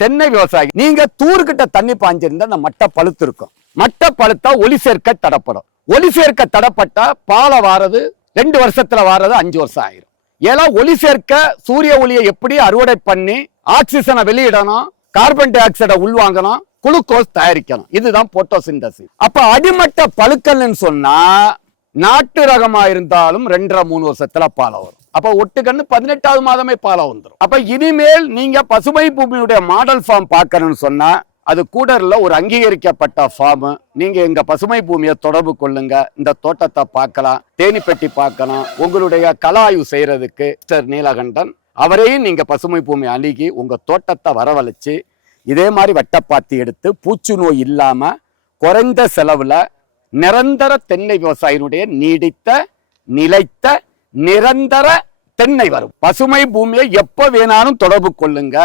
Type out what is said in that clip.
தென்னை விவசாயி நீங்க தூர்கிட்ட தண்ணி பாஞ்சிருந்தா அந்த மட்டை பழுத்து இருக்கும். மட்டை பழுத்தா ஒளி சேர்க்க தடப்படும். ஒளி சேர்க்க தடப்பட்டா பாலை வாரது 2 வருஷத்துல வாரது 5 வருஷம் ஆயிரும். ஏன்னா ஒளி சேர்க்க சூரிய ஒளியை எப்படி அறுவடை பண்ணி ஆக்சிஜனை வெளியிடணும், கார்பன் டை ஆக்சைடை உள்வாங்கணும், குளுக்கோஸ் தயாரிக்கணும். இதுதான் போட்டோசிந்தசிஸ். அப்ப அடிமட்ட பழுக்கல்னு சொன்னா நாட்டு ரகமா இருந்தாலும் 2.5-3 வருஷத்துல பாலை வரும். அப்ப ஒட்டுக்கண்ணு 18வது மாதமே பாலை வந்துடும். அப்ப இனிமேல் நீங்க பசுமை பூமியுடைய மாடல் ஃபார்ம் பார்க்கணும்னு சொன்னா அது கூடர்ல ஒரு அங்கீகரிக்கப்பட்ட ஃபார்ம். நீங்க எங்க பசுமை பூமியை தொடர்பு கொள்ளுங்க. இந்த தோட்டத்தை பார்க்கலாம், தேனி பெட்டி பார்க்கலாம். உங்களுடைய கள ஆய்வு செய்யறதுக்கு மிஸ்டர் நீலகண்டன் அவரையும் நீங்க பசுமை பூமி அணுகி உங்க தோட்டத்தை வரவழைச்சு இதே மாதிரி வட்டப்பாத்தி எடுத்து பூச்சி நோய் இல்லாம குறைந்த செலவுல நிரந்தர தென்னை விவசாயினுடைய நீடித்த நிலைத்த நிரந்தர தென்னை வரும். பசுமை பூமியை எப்ப வேணாலும் தொடர்பு கொள்ளுங்க.